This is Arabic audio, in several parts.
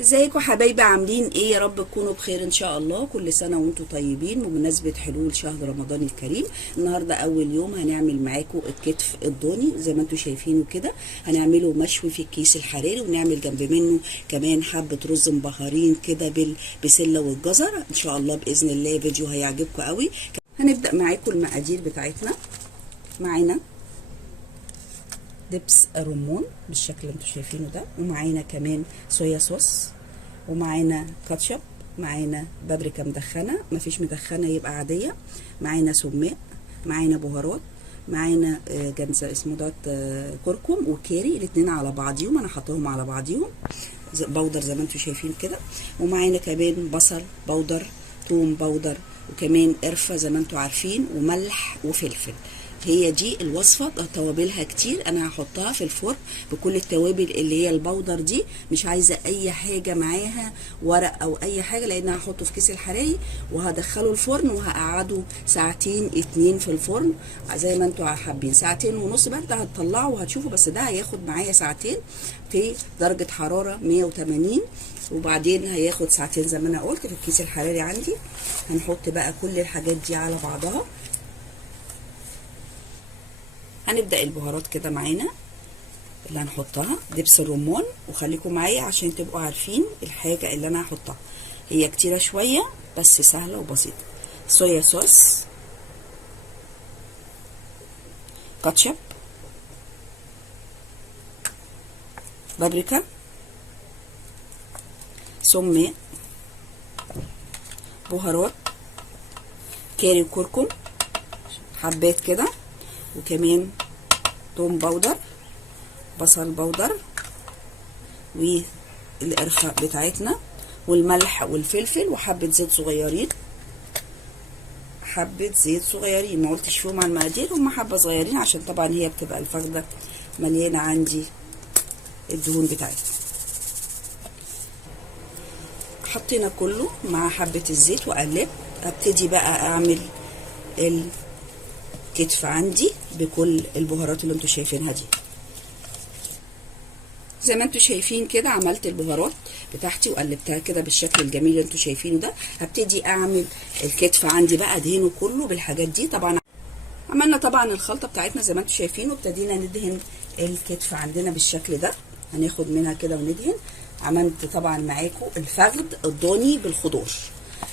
ازيكم حبايبي؟ عاملين ايه؟ يا رب تكونوا بخير ان شاء الله. كل سنه وانتم طيبين بمناسبه حلول شهر رمضان الكريم. النهارده اول يوم هنعمل معاكم الكتف الضاني زي ما انتم شايفينه كده. هنعمله مشوي في الكيس الحراري، ونعمل جنب منه كمان حبه رز مبهرين كده بالبسله والجزر. ان شاء الله باذن الله فيديو هيعجبكم قوي. هنبدا معاكم المقادير بتاعتنا. معانا دبس الرمان بالشكل اللي انتوا شايفينه ده، ومعانا كمان صويا صوص، ومعانا كاتشب، معانا بابريكا مدخنه، مفيش مدخنه يبقى عاديه، معانا سماق، معانا بهارات، معانا جنزة اسمه ده كركم وكاري، الاتنين على بعضيهم، انا حطاهم على بعضيهم بودر زي ما انتوا شايفين كده. ومعانا كمان بصل بودر، توم بودر، وكمان قرفه زي ما انتوا عارفين، وملح وفلفل. هي دي الوصفه، توابلها كتير، انا هحطها في الفرن بكل التوابل اللي هي البودر دي. مش عايزه اي حاجه معاها ورق او اي حاجه، لان هحطه في كيس الحراري وهدخله الفرن وهقعده ساعتين اتنين في الفرن زي ما انتوا حابين. ساعتين ونص بقى ده هتطلعه وهتشوفوا، بس ده هياخد معايا ساعتين في درجه حراره 180، وبعدين هياخد ساعتين زي ما انا قلت في الكيس الحراري عندي. هنحط بقى كل الحاجات دي على بعضها. هنبدأ البهارات كده معانا اللي هنحطها. دبس الرمان، وخليكم معايا عشان تبقوا عارفين الحاجة اللي انا هحطها، هي كتيرة شوية بس سهلة وبسيطة. صويا صوص، كاتشب، بابريكا، سماق، بهارات، كاري وكركم حبات كده، وكمان توم بودر، بصل بودر، والقرفة بتاعتنا، والملح والفلفل، وحبة زيت صغيرين. حبة زيت صغيرين، ما قلتش فيهم على المقادير، هم حبة صغيرين عشان طبعا هي بتبقى الفخدة مليانة عندي الدهون بتاعتها. حطينا كله مع حبة الزيت وقلبت. ابتدي بقى اعمل الكتف عندي بكل البهارات اللي انتوا شايفينها دي. زي ما انتوا شايفين كده عملت البهارات بتاعتي وقلبتها كده بالشكل الجميل اللي انتوا شايفينه ده. هبتدي اعمل الكتف عندي بقى، ادهنه كله بالحاجات دي. طبعا عملنا طبعا الخلطه بتاعتنا زي ما انتوا شايفين، وابتدينا ندهن الكتف عندنا بالشكل ده. هناخد منها كده وندهن. عملت طبعا معاكم الفخد الضاني بالخضار،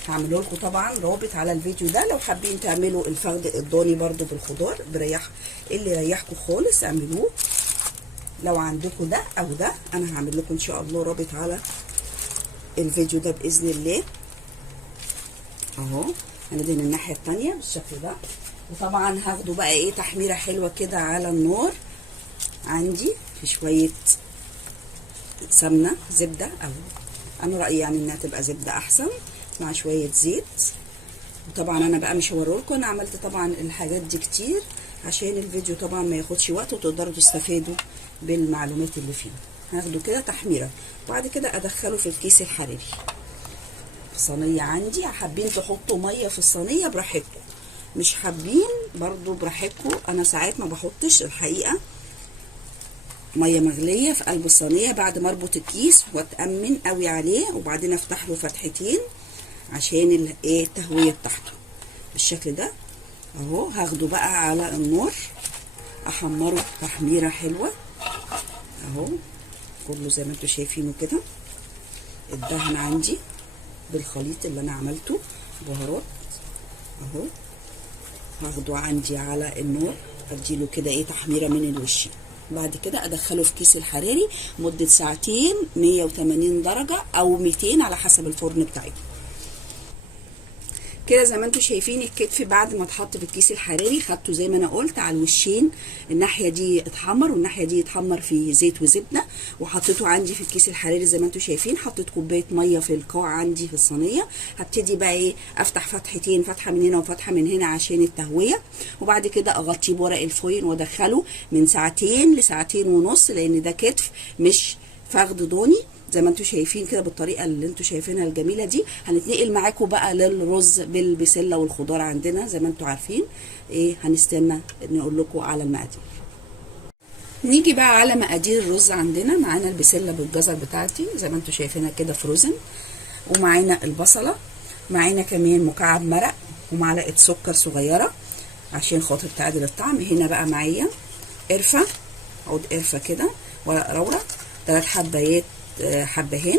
هعمله لكم طبعا رابط على الفيديو ده لو حابين تعملوا الفخد الضاني برده بالخضار. بريح اللي يريحكم خالص اعملوه. لو عندكم ده او ده، انا هعمل لكم ان شاء الله رابط على الفيديو ده باذن الله. اهو هندهن الناحيه الثانيه بالشكل ده. وطبعا هاخده بقى ايه تحميره حلوه كده على النار عندي في شويه سمنه زبده، او انا رايي يعني انها تبقى زبده احسن، مع شويه زيت. وطبعا انا بقى مش هوريلكم، انا عملت طبعا الحاجات دي كتير عشان الفيديو طبعا ما ياخدش وقت وتقدروا تستفادوا بالمعلومات اللي فيه. هاخده كده تحميره، وبعد كده ادخله في الكيس الحراري في صينيه عندي. حابين تحطوا ميه في الصينيه براحتكم، مش حابين برضو براحتكم. انا ساعات ما بحطش الحقيقه ميه مغليه في قلب الصينيه بعد ما اربط الكيس واتامن قوي عليه، وبعدين افتح له فتحتين عشان التهويه بتاعته بالشكل ده. اهو هاخده بقى على النار احمره تحميره حلوه. اهو كله زي ما انتوا شايفينه كده الدهن عندي بالخليط اللي انا عملته بهارات. اهو هاخده عندي على النار اديله كده تحميره من الوشين. بعد كده ادخله في كيس الحراري مده ساعتين 180 درجه او 200 على حسب الفرن بتاعتكم. كده زي ما انتوا شايفين الكتف بعد ما اتحط في الكيس الحراري خدته زي ما انا قلت على الوشين، الناحيه دي اتحمر والناحيه دي اتحمر في زيت وزبده، وحطيته عندي في الكيس الحراري زي ما انتوا شايفين. حطيت كوبايه ميه في القاع عندي في الصينيه. هبتدي بقى افتح فتحتين، فتحه من هنا وفتحه من هنا عشان التهويه، وبعد كده اغطيه بورق الفويل وادخله من ساعتين لساعتين ونص، لان ده كتف مش فخد ضاني زي ما انتوا شايفين كده بالطريقه اللي انتوا شايفينها الجميله دي. هنتنقل معاكم بقى للرز بالبسله والخضار عندنا زي ما انتوا عارفين. هنستنى نقول لكم على المقادير. نيجي بقى على مقادير الرز. عندنا معانا البسله بالجزر بتاعتي زي ما انتم شايفينها كده فروزن، ومعانا البصله، معانا كمان مكعب مرق ومعلقه سكر صغيره عشان خاطر تعادل الطعم. هنا بقى معايا قرفه، عود قرفه كده، ورق لورا، 3 حبايات حبهان،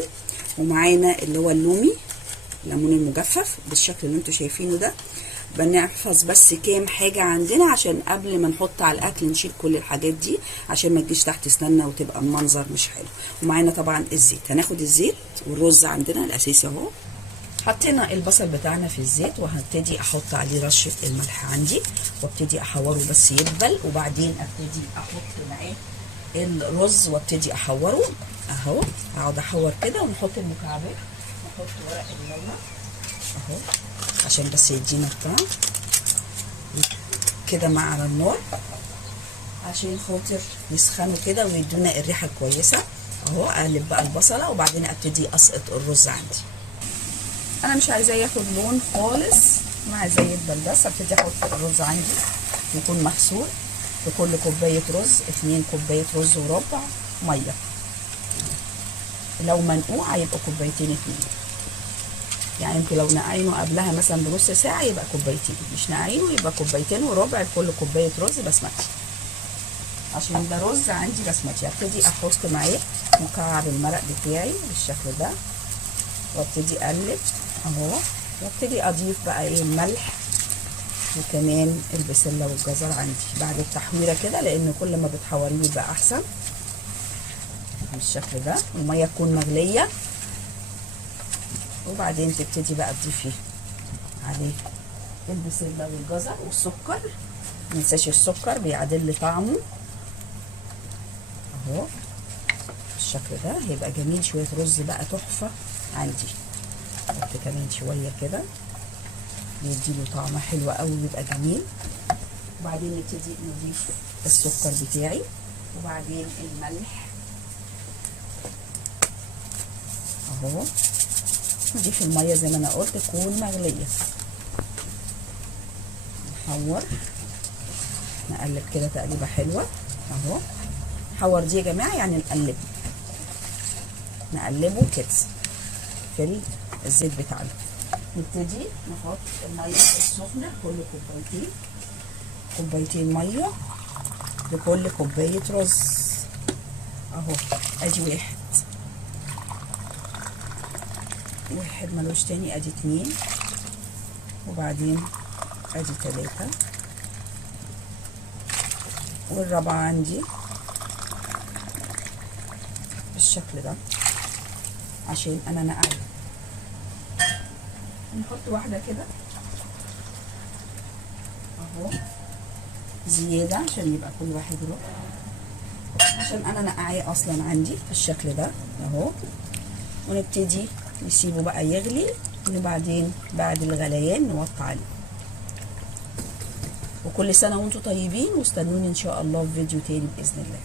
ومعانا اللي هو اللومي، الليمون المجفف بالشكل اللي انتم شايفينه ده. بنحفظ بس كام حاجه عندنا عشان قبل ما نحط على الاكل نشيل كل الحاجات دي عشان ما تجيش تحت اسناننا وتبقى المنظر مش حلو. ومعانا طبعا الزيت، هناخد الزيت والرز عندنا الاساسي اهو. حطينا البصل بتاعنا في الزيت وهبتدي احط عليه رشه الملح عندي وابتدي احوره بس يدبل، وبعدين ابتدي احط معاه الرز وابتدي احوره اهو. اقعد احور كده ونحط المكعبات، نحط ورق اللورا اهو عشان بس يدينا الطعم كده مع على النار عشان خاطر يسخنوا كده ويدونا الريحه الكويسه اهو. اقلب بقى البصله وبعدين ابتدي اسقط الرز عندي. انا مش عايزاه ياخد لون خالص، انا عايزاه يدبل بس. ابتدي احط الرز عندي يكون مغسول. لكل كوبايه رز 2 كوبايه رز وربع ميه. لو منقوع يبقى كوبايتين 2، يعني انتوا لو نقعينه قبلها مثلا بنص ساعه يبقى كوبايتين، مش نقعينه يبقى كوبايتين وربع لكل كوبايه رز بسمتي، عشان ده رز عندي بسمتي. ابتدي احط معاه مكعب المرق بتاعي بالشكل ده وابتدي اقلب اهو، وابتدي اضيف بقى ايه الملح وكمان البسله والجزر عندي بعد التحويره كده، لان كل ما بتحوريه يبقى احسن بالشكل ده. الميه تكون مغليه وبعدين تبتدي بقى تضيفي عليه البسله والجزر والسكر. مننساش السكر بيعدل لي طعمه اهو بالشكل ده. هيبقى جميل. شويه رز بقى تحفه عندي. احط كمان شويه كده يديله طعمه حلو قوي ويبقى جميل. وبعدين نبتدي نضيف السكر بتاعي وبعدين الملح اهو. نضيف الميه زي ما انا قلت تكون مغليه. نحور نقلب كده تقليبه حلوه اهو. حور دي يا جماعه يعني نقلبه كده في الزيت بتاعنا. نبتدي نحط الميه السخنه كل كوبايتين ميه لكل كوبايه رز اهو. ادي واحد ملوش تاني، ادي 2 وبعدين ادي 3 والرابعه عندي بالشكل ده عشان انا نقعد. نحط واحده كده اهو زياده عشان يبقى كل واحد ربع، عشان انا نقعيه اصلا عندي بالشكل ده اهو. ونبتدي نسيبه بقى يغلي وبعدين بعد الغليان نوطي عليه. وكل سنه وانتم طيبين، واستنوني ان شاء الله في فيديو تاني باذن الله.